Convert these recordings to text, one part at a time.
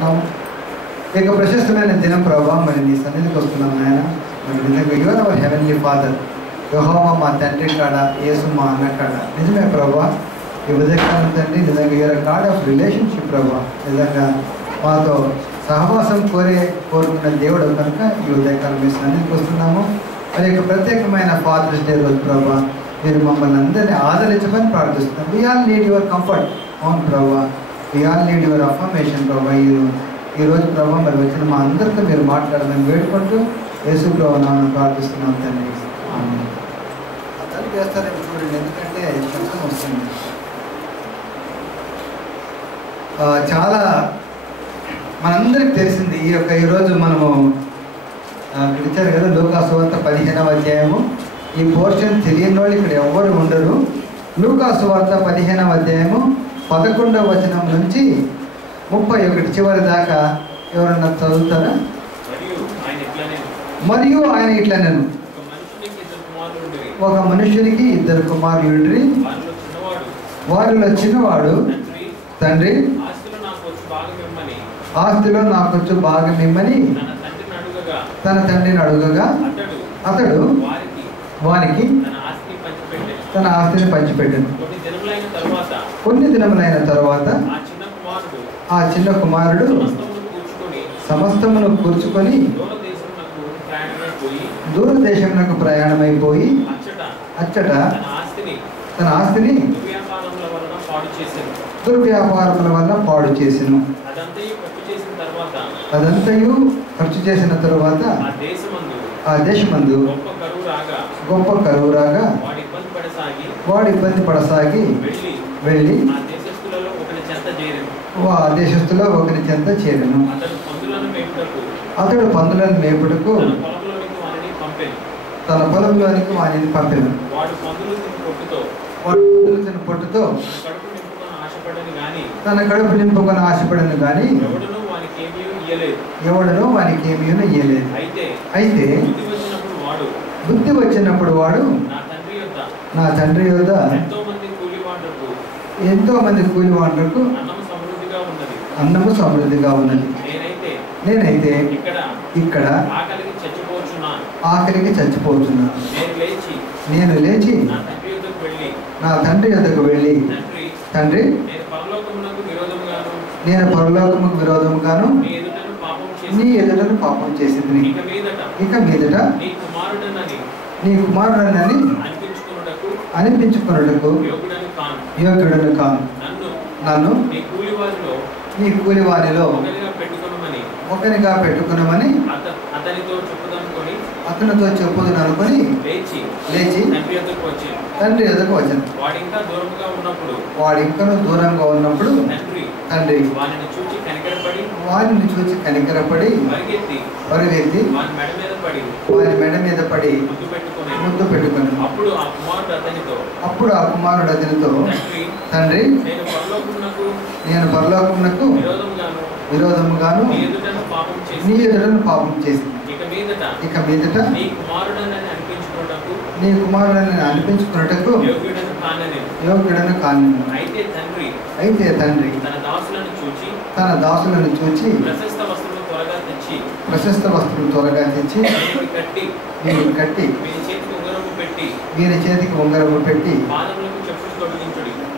ప్రార్థిస్తున్నాము. ఇక ప్రశస్తమైన దినం ప్రభావ మరి నీ సన్నిధికి వస్తున్నాం నాయన. మరి నిజంగా యువర్ అవర్ హెవెన్లీ ఫాదర్, యెహోవా మా తండ్రి కాడ, యేసు మా అన్న కాడ. నిజమే ప్రభా, ఈ ఉదయకాలం తండ్రి నిజంగా యువర్ గాడ్ ఆఫ్ రిలేషన్షిప్ ప్రభా. నిజంగా మాతో సహవాసం కోరుకున్న దేవుడు కనుక ఈ ఉదయకాలం మీ సన్నిధికి వస్తున్నాము. మరి యొక్క ప్రత్యేకమైన ఫాదర్స్ డే రోజు ప్రభా మీరు మమ్మల్ని అందరినీ ఆదరించమని ప్రార్థిస్తున్నాం. We all need your comfort. అవును ప్రభా, we all need your affirmation ప్రభా. ఈరోజు ప్రభా మరి వచ్చిన మా అందరితో మీరు మాట్లాడమని వేడుకుంటూ యేసు ప్రభు నామమున ప్రార్థిస్తున్నాం తండ్రి. తల్లి చేస్తారేమో చూడండి, ఎందుకంటే శబ్దం వస్తుంది. చాలా మనందరికి తెలిసింది ఈరోజు మనము ఇక్కడ ఇచ్చారు కదా, లూకా సువార్త 15వ అధ్యాయము. ఈ పోర్షన్ తెలియని వాళ్ళు ఇక్కడ ఎవ్వరు ఉండరు. లూకా సువార్త 15వ అధ్యాయము 11వ వచనం నుంచి 31 చివరి దాకా ఎవరన్నా చదువుతారా? మరియు ఆయన ఇట్లా నేను ఒక మనుషునికి 2 కుమారులుండ్రి. వారిలో చిన్నవాడు తండ్రి ఆస్తిలో నాకు వచ్చు భాగం ఇమ్మని తన తండ్రిని అడుగగా అతడు వారికి తన ఆస్తిని పంచిపెట్టాను. కొన్ని దినములైన తర్వాత ఆ చిన్న కుమారుడు సమస్తమును కూర్చుకొని దూరదేశమునకు ప్రయాణమైపోయి అచ్చట తన ఆస్తిని దుర్వ్యాపారముల వల్ల పాడు చేసెను. అదంతయు ఖర్చు చేసిన తరువాత ఆ దేశమందు గొప్ప కరువు రాగా వాడు ఇబ్బంది పడసాగి వెళ్ళి ఆ దేశస్తులో ఒకరి చెంత చేరెను. అతడు పందులను మేపుటకు తన పొలంలోనికి వానిని పంపెను. వాడు పందులు తిన పొట్టుతో తన కడుపు నింపుకొని ఆశపడను గాని ఎవడనో వానికి ఏమీ ఇయ్యలేదు. అయితే బుద్ధి వచ్చినప్పుడు వాడు నా తండ్రి యొద్ద ఎంతో మంది కూలివాండ్రకు అన్నము సమృద్ధిగా ఉన్నది. నేనైతే ఇక్కడ ఆకలికి చచ్చిపోతున్నాను. నేను లేచి నా తండ్రి యొద్దకు వెళ్ళి, తండ్రి నేను పరలోకముకు విరోధముగాను నీ ఎదుటను పాపం చేసింది. ఇక మీదట నీ కుమారుడనని అనిపించుకున్నటకు యోగ్యుడను కాను. నన్ను నీ కూలివానిలో ఒకనిగా పెట్టుకున్నామని అతనితో చెప్పుదని అనుకుని లేచి తండ్రి ఎదురుకు వచ్చాను. వాడు ఇంకా దూరంగా ఉన్నప్పుడు తండ్రి వారిని చూచి కనికరపడి పరిగెత్తి వారి మెడ మీద పడి ముద్దు పెట్టుకుని అప్పుడు ఆ కుమారుడు అతనితో తండ్రి నేను పరలోకమునకు విరోధముగాను నీ ఎదుటను పాపం చేసింది. ఇక మీదట నీ కుమారుడని అనిపించుకున్నటకు యోగ్యుడను కాను. అయితే తండ్రి తన దాసులను చూచి ప్రశస్త వస్త్రం త్వరగా తెచ్చి వీరికి కట్టి వీరి చేతికి ఉంగరము పెట్టి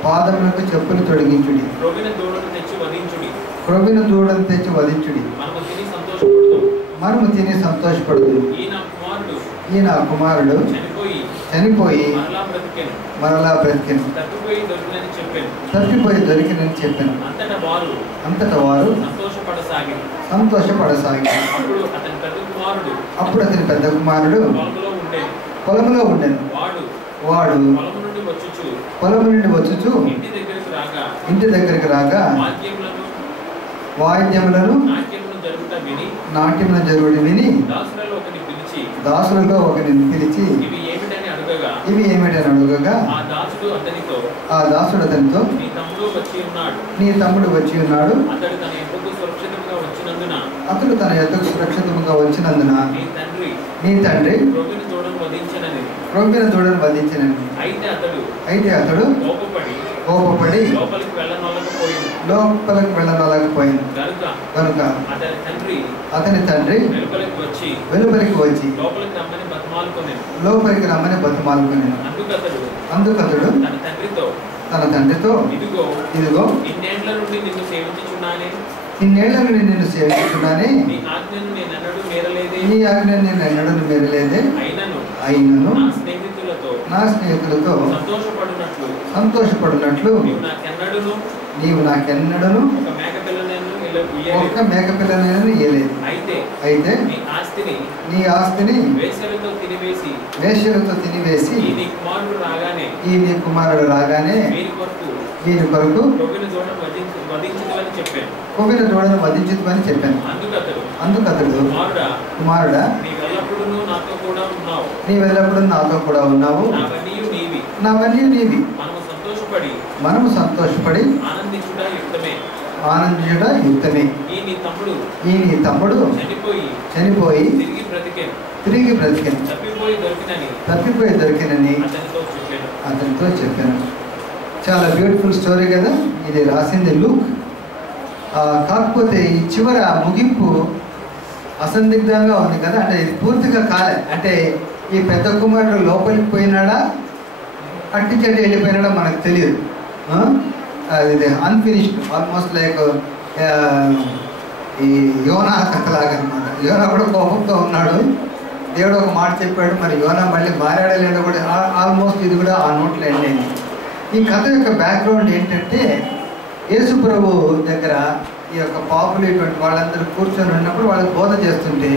పాదములకు చెప్పులు తొడిగించుడి. క్రొవ్విన దూడను తెచ్చి వధించుడి. మనము తిని సంతోషపడదు. ఈయన కుమారుడు చనిపోయి మరలా బ్రతికెను, తప్పిపోయి దొరికినని చెప్పాను. అంతటా వారు సంతోషపడసాగి అప్పుడు అతని పెద్ద కుమారుడు పొలంలో ఉండెను. వాడు పొలం నుండి వచ్చుచు ఇంటి దగ్గరికి రాగా వాయిద్యములను నాట్యములను జరుగుడు విని దాసులలో ఒకరిని పిలిచి ఇవి ఏమిటని అడుగగా ఆ దాసుడు అతనితో నీ తమ్ముడు వచ్చి ఉన్నాడు, అతడు తన యొద్దకు సురక్షితంగా వచ్చినందున నీ తండ్రి క్రొవ్విన దూడను వధించినని. అయితే అతడు కోపపడి లోపలికి వెళ్ళలేకపోయింది కనుక అతని తండ్రి వెలుపలికి వచ్చి లోపలికి రమ్మని బతిమాలుకొని అందుకతడు తన తండ్రితో ఇదిగో ఇన్నేళ్ల నుండి నిన్ను సేవించుతున్నానే నీ ఆజ్ఞను నేను ఎన్నడూ మీరలేదే అయినను నా స్నేహితులతో సంతోషపడినట్లు నీవు నాకెన్నడను ఒక్క మేక పిల్లనైనా ఇయ్యలేదు. అయితే నీ ఆస్తిని వేశ్యలతో తినివేసి ఈ నీ కుమారుడు రాగానే వీరి కొరకు కొవ్విన దూడను వధించుమని చెప్పాను. అందుకతడు కుమారుడా నీవెల్లప్పుడూ నాతో కూడా ఉన్నావు, నావన్నీ నీవి, మనము సంతోషపడి ఆనందించుట యుక్తమే. ఈ నీ తమ్ముడు చనిపోయి తిరిగి బ్రతికెను, తప్పిపోయి దొరికినని అతనితో చెప్పాను. చాలా బ్యూటిఫుల్ స్టోరీ కదా. ఇది రాసింది లూక్. కాకపోతే ఈ చివర ముగింపు అసందిగ్ధంగా ఉంది కదా. అంటే ఇది పూర్తిగా కాలే. అంటే ఈ పెద్ద కుమారుడు లోపలికి పోయినాడా అట్టి చెట్టు వెళ్ళిపోయినాడా మనకు తెలియదు. ఇది అన్ఫినిష్డ్, ఆల్మోస్ట్ లైక్ ఈ యోనా కథలాగా అనమాట. యోనా కూడా కోపంతో ఉన్నాడు, దేవుడు ఒక మాట చెప్పాడు, మరి యోనా మళ్ళీ మారాడలేదో కూడా ఆల్మోస్ట్ ఇది కూడా ఆ నోట్లో ఎండ్ అయింది. ఈ కథ యొక్క బ్యాక్గ్రౌండ్ ఏంటంటే యేసు ప్రభు దగ్గర ఈ యొక్క పాపులు ఇటువంటి వాళ్ళందరూ కూర్చొని ఉన్నప్పుడు వాళ్ళకి బోధ చేస్తుంటే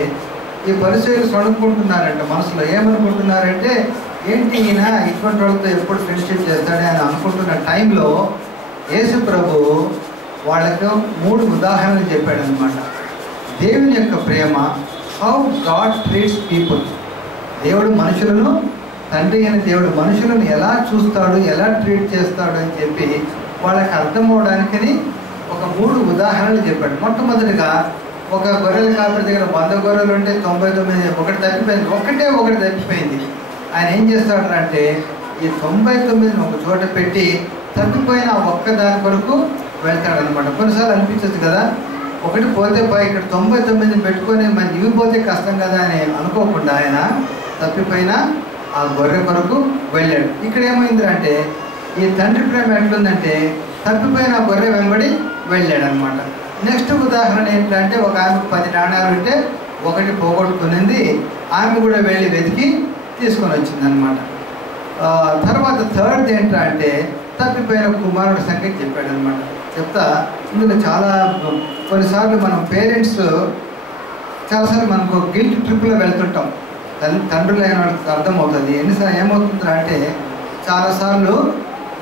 ఈ పరిచయాలు సొనుక్కుంటున్నారంట మనసులో. ఏమనుకుంటున్నారంటే ఏంటి ఈయన ఇటువంటి వాళ్ళతో ఎప్పుడు ఫ్రెండ్షిప్ చేస్తాడే అని అనుకుంటున్న టైంలో యేసు ప్రభు వాళ్ళకు 3 ఉదాహరణలు చెప్పాడు అనమాట. దేవుని యొక్క ప్రేమ, హౌ గాడ్ ట్రీట్స్ పీపుల్. దేవుడు మనుషులను, తండ్రి అయిన దేవుడు మనుషులను ఎలా చూస్తాడు, ఎలా ట్రీట్ చేస్తాడు అని చెప్పి వాళ్ళకి అర్థమవడానికి ఒక 3 ఉదాహరణలు చెప్పాడు. మొట్టమొదటిగా ఒక గొర్రెల కాపరి దగ్గర 100 గొర్రెలు ఉంటే 99 ఒకటి తప్పిపోయింది. ఆయన ఏం చేస్తాడంటే ఈ 99 ఒక చోట పెట్టి తప్పిపోయిన ఒక్క దాని కొరకు వెళ్తాడనమాట. కొన్నిసార్లు అనిపించచ్చు కదా, ఒకటి పోతే ఇక్కడ 99 పెట్టుకొని మరి ఇవి పోతే కష్టం కదా అని అనుకోకుండా ఆయన తప్పిపోయిన ఆ గొర్రె కొరకు వెళ్ళాడు. ఇక్కడ ఏమైందంటే ఈ తండ్రి ప్రేమ ఎట్లుందంటే తప్పిపోయిన గొర్రె వెంబడి వెళ్ళాడు అనమాట. నెక్స్ట్ ఉదాహరణ ఏంటంటే ఒక ఆమెకు 10 నాణ్యాలు ఉంటే ఒకటి పోగొట్టుకునింది, ఆమె కూడా వెళ్ళి వెతికి తీసుకొని వచ్చిందనమాట. తర్వాత థర్డ్ ఏంటంటే తప్పిపోయిన కుమారుడు సంగతి చెప్పాడు అనమాట. చెప్తా ఇందులో చాలా కొన్నిసార్లు మనం పేరెంట్స్ చాలాసార్లు మనకు గిల్ట్ ట్రిప్లో వెళ్తుంటాం. తండ్రులైన వాళ్ళకి అర్థమవుతుంది. ఎన్నిసార్లు ఏమవుతుందా అంటే చాలాసార్లు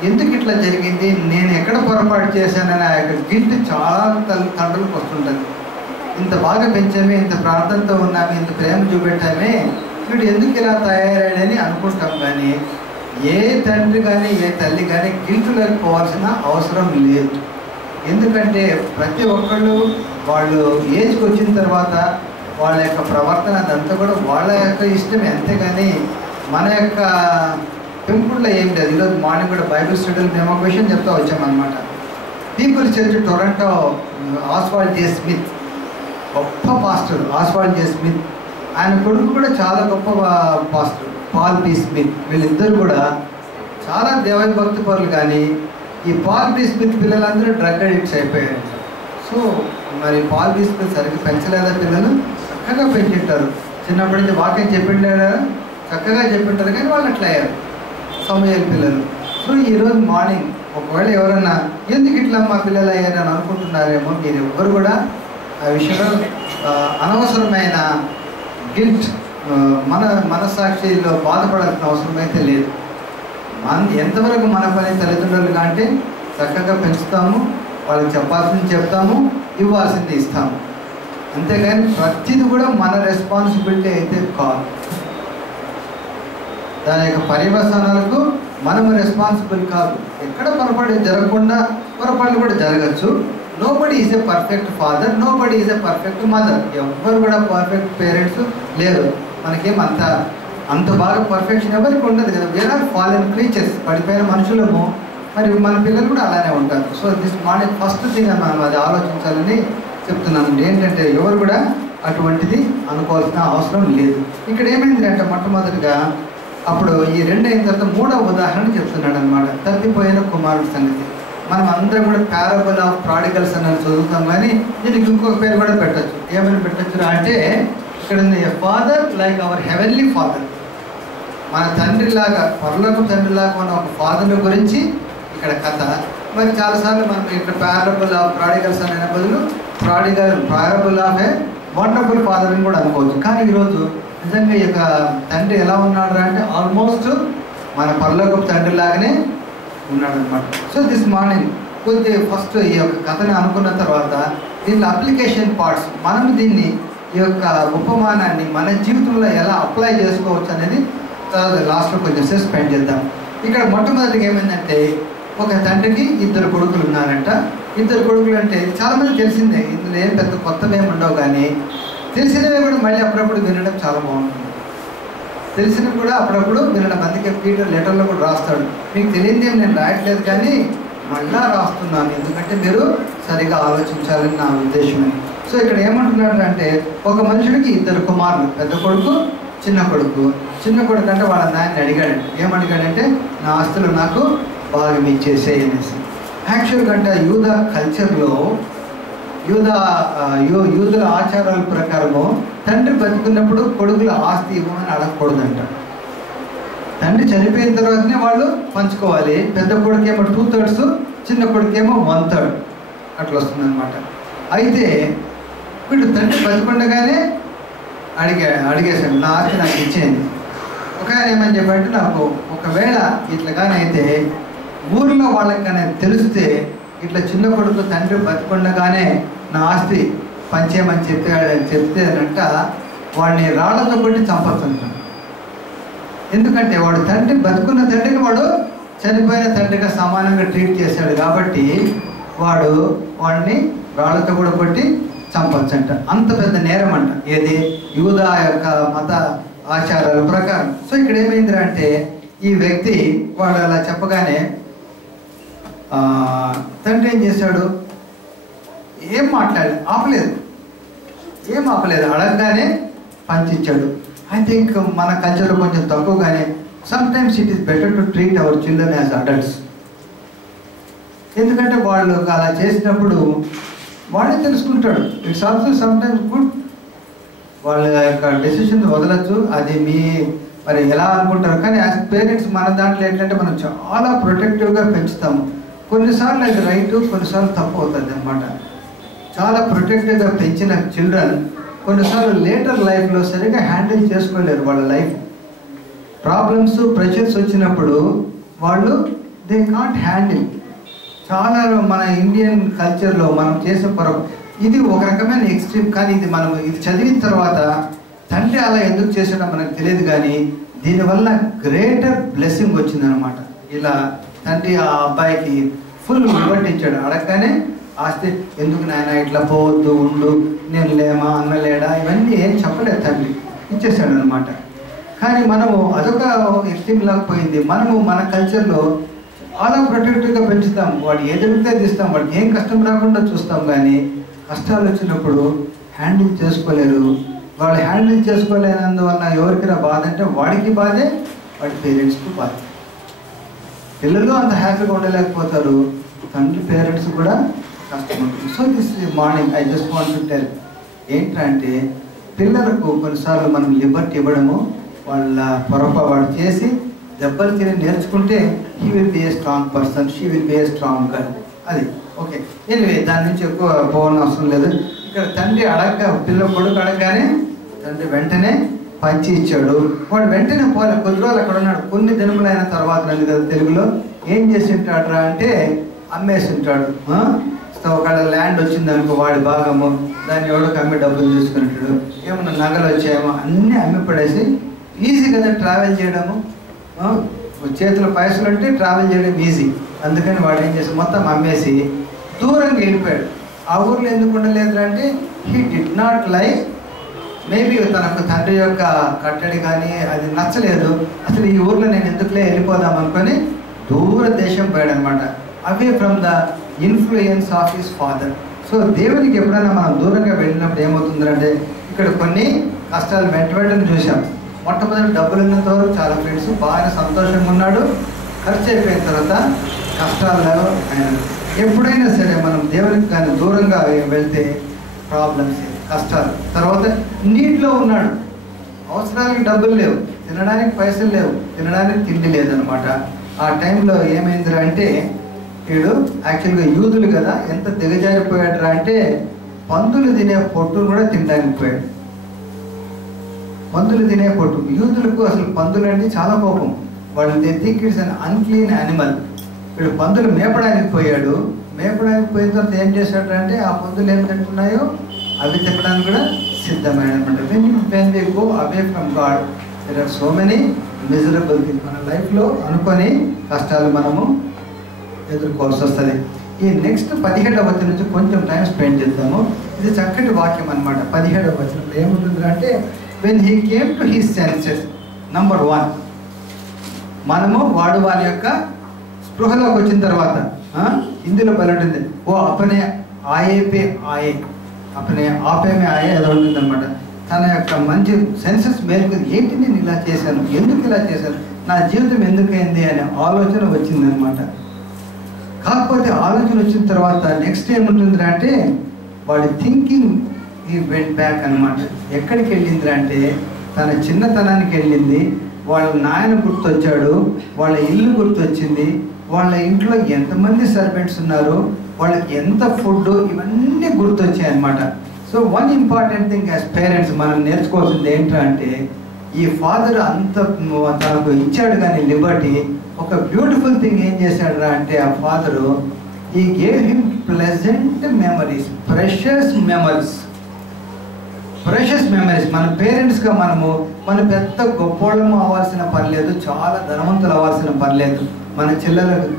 ఎందుకు ఇట్లా జరిగింది, నేను ఎక్కడ పొరపాటు చేశానని ఆ యొక్క గిల్ట్ చాలా తండ్రులకు వస్తుంటుంది. ఇంత బాగా పెంచామే, ఇంత ప్రార్థనతో ఉన్నామే, ఇంత ప్రేమ చూపెట్టామే, వీడు ఎందుకు ఇలా తయారయ్యాడని అనుకుంటాం. కానీ ఏ తండ్రి కానీ ఏ తల్లి కానీ గిల్ట్ లేకపోవాల్సిన అవసరం లేదు. ఎందుకంటే ప్రతి ఒక్కళ్ళు వాళ్ళు ఏజ్కి వచ్చిన తర్వాత వాళ్ళ యొక్క ప్రవర్తన అదంతా కూడా వాళ్ళ యొక్క ఇష్టమే, అంతేగాని మన యొక్క పెంపుల్లో ఏం లేదు. ఈరోజు మార్నింగ్ కూడా బైబిల్ స్టడీలో మేము ఒక విషయం చెప్తా వచ్చామన్నమాట. పీపుల్స్ చర్చ్ టొరంటో ఆస్వాల్డ్ జే స్మిత్, గొప్ప పాస్టర్ ఆస్వాల్డ్ జే స్మిత్, ఆయన కొడుకు కూడా చాలా గొప్ప పాస్టర్ పాల్ బి స్మిత్. వీళ్ళిద్దరు కూడా చాలా దేవభక్తి పరులు. కానీ ఈ పాల్ బి స్మిత్ పిల్లలందరూ డ్రగ్ అడిక్ట్స్ అయిపోయారు. సో మరి పాల్ బి స్మిత్ సరిగ్గా పెంచలేదా, పిల్లలు చక్కగా పెంచుంటారు, చిన్నప్పటి నుంచి వాక్యం చెప్పింటారా, చక్కగా చెప్పింటారు, కానీ వాళ్ళు అట్లా అయ్యారు సమయాల పిల్లలు. సో ఈరోజు మార్నింగ్ ఒకవేళ ఎవరన్నా ఎందుకు ఇట్లా మా పిల్లలు అయ్యారని అనుకుంటున్నారేమో, మీరు ఎవ్వరు కూడా ఆ విషయంలో అనవసరమైన గిల్ట్ మనస్సాక్షిలో బాధపడాల్సిన అవసరం అయితే లేదు. ఎంతవరకు మన పని తల్లిదండ్రులుగా అంటే చక్కగా పెంచుతాము, వాళ్ళకి చెప్పాల్సింది చెప్తాము, ఇవ్వాల్సింది ఇస్తాము, అంతేగాని ప్రతిది కూడా మన రెస్పాన్సిబిలిటీ అయితే కాదు. దాని యొక్క పర్యవసానాలకు మనము రెస్పాన్సిబుల్ కాదు. ఎక్కడ పొరపాటు జరగకుండా పొరపాట్లు కూడా జరగచ్చు. Nobody is a perfect father, nobody is a perfect mother. ఎవ్వరు కూడా పర్ఫెక్ట్ పేరెంట్స్ లేరు. మనకేం అంత బాగా పర్ఫెక్షన్ ఎవరికి ఉండదు కదా. వీఆర్ ఆల్ ఫాలెన్ క్రీచర్స్, పడిపోయిన మనుషులము. మరి మన పిల్లలు కూడా అలానే ఉంటారు. So this morning first thing మనం అది ఆలోచించాలని చెప్తున్నాను. ఏంటంటే ఎవరు కూడా అటువంటిది అనుకోవాల్సిన అవసరం లేదు. ఇక్కడ ఏమైంది అంటే మొట్టమొదటిగా అప్పుడు ఈ 2 అయిన తర్వాత 3వ ఉదాహరణ చెప్తున్నాడు అనమాట, తప్పిపోయిన కుమారుడి సంగతి. మనం అందరం కూడా పారబుల్ ఆఫ్ ప్రాడిగల్స్ అని చదువుతాం, కానీ దీనికి ఇంకొక పేరు కూడా పెట్టచ్చు. ఏమని పెట్టచ్చు అంటే ఇక్కడ father like our heavenly father, మన తండ్రిలాగా, పరలోక తండ్రిలాగా ఉన్న ఒక ఫాదర్ని గురించి ఇక్కడ కథ. మరి చాలాసార్లు మనం ఇక్కడ పారబుల్ ఆఫ్ ప్రాడిగల్స్ అనే బదులు parable of a wonderful father అని కూడా అనుకోవచ్చు. కానీ ఈరోజు నిజంగా ఈ యొక్క తండ్రి ఎలా ఉన్నాడు అంటే ఆల్మోస్ట్ మన పరలోకపు తండ్రి లాగానే ఉన్నాడు అనమాట. సో దిస్ మార్నింగ్ కొద్దిగా ఫస్ట్ ఈ యొక్క కథను అనుకున్న తర్వాత దీనిలో అప్లికేషన్ పార్ట్స్, మనం దీన్ని ఈ యొక్క ఉపమానాన్ని మన జీవితంలో ఎలా అప్లై చేసుకోవచ్చు అనేది తర్వాత లాస్ట్లో కొంచెం సేపు స్పెండ్ చేద్దాం. ఇక్కడ మొట్టమొదటిగా ఏమైందంటే ఒక తండ్రికి 2 కొడుకులు ఉన్నారంట. 2 కొడుకులు అంటే చాలామంది తెలిసిందే, ఇందులో ఏం పెద్ద కొత్తవి ఏమి ఉండవు, కానీ తెలిసినవి కూడా మళ్ళీ అప్పుడప్పుడు వినడం చాలా బాగుంటుంది. తెలిసినవి కూడా అప్పుడప్పుడు వినడం. అందుకే పీటర్ లెటర్లో కూడా రాస్తాడు, మీకు తెలియదు ఏం నేను రాయట్లేదు కానీ మళ్ళా రాస్తున్నాను, ఎందుకంటే మీరు సరిగా ఆలోచించాలని నా ఉద్దేశం అని. సో ఇక్కడ ఏమంటున్నాడు అంటే ఒక మనుషుడికి 2 కుమారులు, పెద్ద కొడుకు చిన్న కొడుకు. చిన్న కొడుకు అంటే వాళ్ళ నాయన్ని అడిగాడు, ఏమడిగాడంటే నా ఆస్తులు నాకు భాగం ఇచ్చేసే అనేసి. యాక్చువల్గా అంటే యూదా కల్చర్లో యూదుల ఆచారాల ప్రకారము తండ్రి బతుకున్నప్పుడు కొడుకుల ఆస్తి ఇవ్వమని అడగకూడదంట. తండ్రి చనిపోయిన తర్వాతనే వాళ్ళు పంచుకోవాలి. పెద్ద కొడుకేమో 2/3, చిన్న కొడుకేమో 1/3 అట్లా వస్తుంది అనమాట. అయితే వీడు తండ్రి బతుకుండగానే అడిగేశాడు, నా ఆస్తి నాకు ఇచ్చేయండి. ఒక ఆయన ఏమని చెప్పంటే, నాకు ఒకవేళ ఇట్లాగానే అయితే ఊరిలో వాళ్ళకి కానీ తెలిస్తే ఇట్లా చిన్న కొడుకు తండ్రి బతుకుండగానే నా ఆస్తి పంచేయమని చెప్తేనంట వాడిని రాళ్లతో కొట్టి చంపొచ్చంటాడు. ఎందుకంటే వాడు తండ్రి బతుకున్న తండ్రిని వాడు చనిపోయిన తండ్రిగా సమానంగా ట్రీట్ చేశాడు కాబట్టి వాడిని రాళ్లతో కూడా కొట్టి చంపొచ్చంట. అంత పెద్ద నేరం అంట, ఏది యూదా యొక్క మత ఆచారాల ప్రకారం. సో ఇక్కడ ఏమైంది అంటే ఈ వ్యక్తి వాడు అలా చెప్పగానే తండ్రి ఏం చేశాడు, ఏం ఆపలేదు, అడగగానే పంచిచ్చాడు. ఐ థింక్ మన కల్చర్లో కొంచెం తక్కువగానే sometimes it is better to treat our children as adults. ఎందుకంటే వాళ్ళు అలా చేసినప్పుడు వాడే తెలుసుకుంటాడు. It's also sometimes good. వాళ్ళ యొక్క డెసిషన్ వదలచ్చు, అది మరి ఎలా అనుకుంటారు. కానీ యాజ్ పేరెంట్స్ మన దాంట్లో ఏంటంటే మనం చాలా ప్రొటెక్టివ్గా పెంచుతాము. కొన్నిసార్లు అది రైట్, కొన్నిసార్లు తప్పు అవుతుంది అనమాట. చాలా ప్రొటెక్టివ్గా పెంచిన చిల్డ్రన్ కొన్నిసార్లు లేటర్ లైఫ్లో సరిగ్గా హ్యాండిల్ చేసుకోలేరు. వాళ్ళ లైఫ్ ప్రాబ్లమ్స్, ప్రెషర్స్ వచ్చినప్పుడు వాళ్ళు దే కాంట్ హ్యాండిల్. చాలా మన ఇండియన్ కల్చర్లో మనం చేసే ఇది ఒక రకమైన ఎక్స్ట్రీమ్. కానీ ఇది చదివిన తర్వాత తండ్రి అలా ఎందుకు చేసాడో మనకు తెలియదు, కానీ దీనివల్ల గ్రేటర్ బ్లెస్సింగ్ వచ్చిందనమాట. ఇలా తండ్రి ఆ అబ్బాయికి ఫుల్ లిబర్టీ ఇచ్చాడు. అడగగానే ఆస్తి ఎందుకు నాయన ఇట్లా పోవద్దు, ఉండు, నేను లేమా, అన్న లేడా, ఇవన్నీ ఏం చెప్పలేదు, తండ్రి ఇచ్చేసాడు అనమాట. కానీ మనము అదొక ఎక్స్ట్రీమ్ లాగా పోయింది. మనము మన కల్చర్లో చాలా ప్రొటెక్టివ్గా పెంచుతాం. వాడు ఏదైతే తీస్తాం, వాడికి ఏం కష్టం రాకుండా చూస్తాం. కానీ కష్టాలు వచ్చినప్పుడు హ్యాండిల్ చేసుకోలేరు. వాళ్ళు హ్యాండిల్ చేసుకోలేనందువల్ల ఎవరికైనా బాధ అంటే వాడికి బాధే, వాడి పేరెంట్స్కి బాధ. పిల్లలు అంత హ్యాపీగా ఉండలేకపోతారు, తండ్రి పేరెంట్స్ కూడా కష్టం ఉంటుంది. So this morning I just want to tell ఏంటంటే పిల్లలకు కొన్నిసార్లు మనం లిబర్టీ ఇవ్వడము, వాళ్ళ వాడు చేసి దెబ్బలు తిని నేర్చుకుంటే he will be a strong person, she will be a strong girl. అది ఓకే. ఎనివే దాని నుంచి ఎక్కువ పోవడం అవసరం లేదు. ఇక్కడ తండ్రి కొడుకు అడగగానే తండ్రి వెంటనే పంచి ఇచ్చాడు. వాడు వెంటనే పోలే, కొద్ది రోజులు అక్కడ ఉన్నాడు. కొన్ని దినములైన తర్వాత నన్ను కదా తెలుగులో ఏం చేసి ఉంటాడు అంటే అమ్మేసి ఉంటాడు. ఒకవేళ ల్యాండ్ వచ్చింది అనుకో వాడి భాగము, దాన్ని ఎవరికి అమ్మి డబ్బులు తీసుకుంటాడు. ఏమన్నా నగలు వచ్చాయేమో అన్నీ అమ్మి పడేసి, ఈజీ కదా ట్రావెల్ చేయడము, చేతిలో పైసలు అంటే ట్రావెల్ చేయడం ఈజీ. అందుకని వాడు ఏం చేసి మొత్తం అమ్మేసి దూరంగా వెళ్ళిపోయాడు. ఆ ఊర్లో ఎందుకు ఉండలేదు అంటే he did not like, maybe తనకు తండ్రి యొక్క కట్టడి కానీ అది నచ్చలేదు. అసలు ఈ ఊర్లో నేను ఎందుకులే వెళ్ళిపోదాం అనుకొని దూర దేశం పోయాడు అనమాట, away from the influence of his father. So దేవునికి ఎప్పుడైనా మనం దూరంగా వెళ్ళినప్పుడు ఏమవుతుందంటే ఇక్కడ కొన్ని కష్టాలు వెంటనే చూసాం. మొట్టమొదటి డబ్బులు ఉన్నంత వరకు చాలా ఫ్రెండ్స్ బాగా సంతోషంగా ఉన్నాడు, ఖర్చు అయిపోయిన తర్వాత కష్టాలు ఆయన. ఎప్పుడైనా సరే మనం దేవునికి కానీ దూరంగా వెళ్తే ప్రాబ్లమ్స్, కష్టాలు. తర్వాత నీటిలో ఉన్నాడు, అవసరానికి డబ్బులు లేవు, తినడానికి పైసలు లేవు, తినడానికి తిండి లేదనమాట. ఆ టైంలో ఏమైందిరా అంటే వీడు యాక్చువల్గా యూదులు కదా, ఎంత దిగజారిపోయాడురా అంటే పందులు తినే పొట్టును కూడా తినడానికి పోయాడు. పందులు తినే పొట్టు. యూదులకు అసలు పందులు అంటే చాలా కోపం. వాళ్ళు they think it's an unclean animal. వీడు పందులు మేపడానికి పోయాడు. మేపడానికి పోయిన తర్వాత ఏం చేశాడు అంటే ఆ పందులు ఏం తింటున్నాయో అవి తినడానికి కూడా సిద్ధమైన అనమాట. When we go away from God there are so many miserable things. మన లైఫ్లో అనుకొని కష్టాలు మనము ఎదుర్కోవాల్సి వస్తుంది. ఈ నెక్స్ట్ 17వ వచనం నుంచి కొంచెం టైం స్పెండ్ చేద్దాము. ఇది చక్కటి వాక్యం అనమాట. 17వ వచనంలో ఏముంటుంది అంటే when he came to his senses, number 1, మనము వాడు వారి యొక్క స్పృహలోకి వచ్చిన తర్వాత ఇందులో బలి ఉంటుంది, ఓ అపనే ఆయే పే ఆయే, అపనే ఆపే మే ఆయే అది ఉంటుంది అనమాట. తన యొక్క మంచి సెన్సెస్ మేరకు ఏంటి నేను ఇలా చేశాను, ఎందుకు ఇలా చేశాను, నా జీవితం ఎందుకైంది అనే ఆలోచన వచ్చిందనమాట. కాకపోతే ఆలోచన వచ్చిన తర్వాత నెక్స్ట్ ఏముంటుందిరా అంటే వాడి థింకింగ్ ఈ వెంట్ బ్యాక్ అనమాట. ఎక్కడికి వెళ్ళిందిరా అంటే తన చిన్నతనానికి వెళ్ళింది. వాళ్ళ నాయన గుర్తొచ్చాడు, వాళ్ళ ఇల్లు గుర్తొచ్చింది, వాళ్ళ ఇంట్లో ఎంతమంది సర్వెంట్స్ ఉన్నారు, వాళ్ళకి ఎంత ఫుడ్, ఇవన్నీ గుర్తొచ్చాయి అనమాట. So one important thing as parents మనం నేర్చుకోవాల్సింది ఏంటంటే ఈ ఫాదర్ అంత తనకు ఇచ్చాడు కానీ లిబర్టీ, ఒక బ్యూటిఫుల్ థింగ్ ఏం చేశాడురా అంటే ఆ ఫాదరు ఈ gave him pleasant memories, precious memories. మన పేరెంట్స్గా మన పెద్ద గొప్పోళ్ళము అవ్వాల్సిన పని లేదు, చాలా ధనవంతులు అవ్వాల్సిన పని లేదు.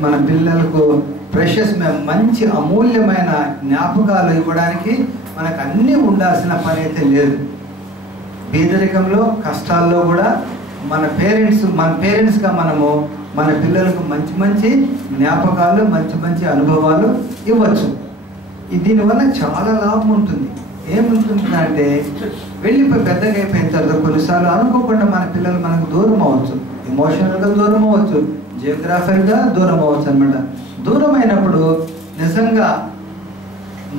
మన పిల్లలకు ప్రెషస్ మంచి అమూల్యమైన జ్ఞాపకాలు ఇవ్వడానికి మనకు అన్నీ ఉండాల్సిన పని అయితే లేదు. పేదరికంలో కష్టాల్లో కూడా మన పేరెంట్స్గా మన పిల్లలకు మంచి మంచి జ్ఞాపకాలు, మంచి మంచి అనుభవాలు ఇవ్వచ్చు. దీనివల్ల చాలా లాభం ఉంటుంది. ఏముంటుంది అంటే వెళ్ళిపోయి పెద్దగా అయిపోయిన తర్వాత కొన్నిసార్లు అనుకోకుండా మన పిల్లలు మనకు దూరం అవ్వచ్చు, ఎమోషనల్గా దూరం అవ్వచ్చు, జియోగ్రాఫిక్గా దూరం అవ్వచ్చు అనమాట. దూరం అయినప్పుడు నిజంగా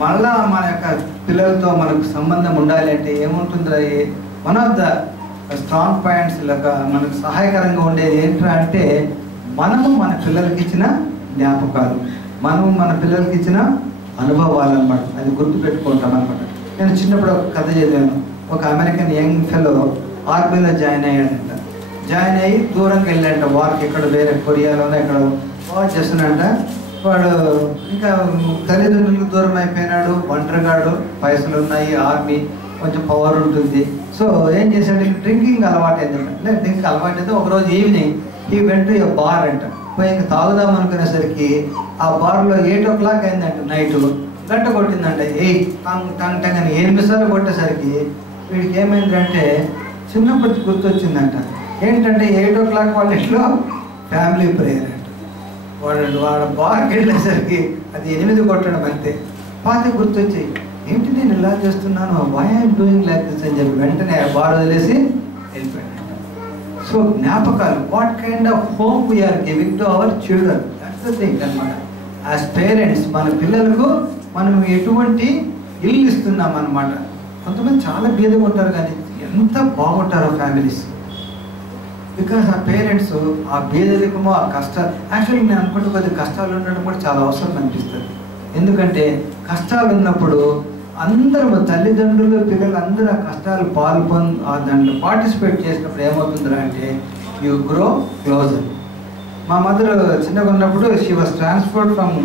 మళ్ళా మన యొక్క పిల్లలతో మనకు సంబంధం ఉండాలి అంటే ఏముంటుందో one of the strong points మనకు సహాయకరంగా ఉండేది ఏంట్రా అంటే మనము మన పిల్లలకి ఇచ్చిన జ్ఞాపకాలు, మనము మన పిల్లలకి ఇచ్చిన అనుభవాలు అనమాట. అది గుర్తుపెట్టుకుంటాం అనమాట. నేను చిన్నప్పుడు ఒక కథ చదివాను. ఒక అమెరికన్ యంగ్ ఫెలో ఆర్మీలో జాయిన్ అయ్యాడంట. జాయిన్ అయ్యి దూరంగా వెళ్ళాడంట వార్కి, ఎక్కడ వేరే కొరియాలోనే ఎక్కడ వార్ చేస్తున్నాడంట. వాడు ఇంకా తల్లిదండ్రులకు దూరం అయిపోయినాడు, ఒంటరిగాడు, పైసలు ఉన్నాయి, ఆర్మీ కొంచెం పవర్ ఉంటుంది. సో ఏం చేశాడు, డ్రింకింగ్ అలవాటు అయిందంట. డ్రింకింగ్ అలవాటు అయితే ఒకరోజు ఈవినింగ్ ఈ వెంట బార్ అంట పోయి ఇంకా తాగుదాం అనుకునేసరికి ఆ బార్లో 8 o'clock అయిందంట. నైట్ గంట కొట్టిందంట. 8 టంగ్ అని 8 సార్లు కొట్టేసరికి వీడికి ఏమైందంటే చిన్నప్పటి గుర్తొచ్చిందంట. ఏంటంటే 8 o'clock వాళ్ళ ఇంట్లో ఫ్యామిలీ ప్రేయర్ అంట. వాడు బార్కి వెళ్ళేసరికి అది 8 కొట్టడం అంతే. పాతి గుర్తొచ్చాయి, ఏంటి నేను ఇలా చేస్తున్నాను, why I'm doing like this అని చెప్పి వెంటనే బార్ వదిలేసి వెళ్ళిపోయాడు. సో జ్ఞాపకాలు, what kind of home we're giving to our children, that's the thing అనమాట. యాజ్ పేరెంట్స్ మన పిల్లలకు మనం ఎటువంటి ఇల్లు ఇస్తున్నాం అనమాట. కొంతమంది చాలా బీదగా ఉంటారు కానీ ఎంత బాగుంటారో ఫ్యామిలీస్, బికాస్ ఆ పేరెంట్స్ ఆ బీదరికమో ఆ కష్టాలు, యాక్చువల్లీ నేను అనుకుంటే కొద్దిగా కష్టాలు ఉండడం కూడా చాలా అవసరం అనిపిస్తుంది. ఎందుకంటే కష్టాలు ఉన్నప్పుడు అందరూ తల్లిదండ్రులు పిల్లలు అందరూ ఆ కష్టాలు దాంట్లో పార్టిసిపేట్ చేసినప్పుడు ఏమవుతుందిరా అంటే యూ గ్రో క్లోజర్. మా మదర్ చిన్నగా ఉన్నప్పుడు she was transferred from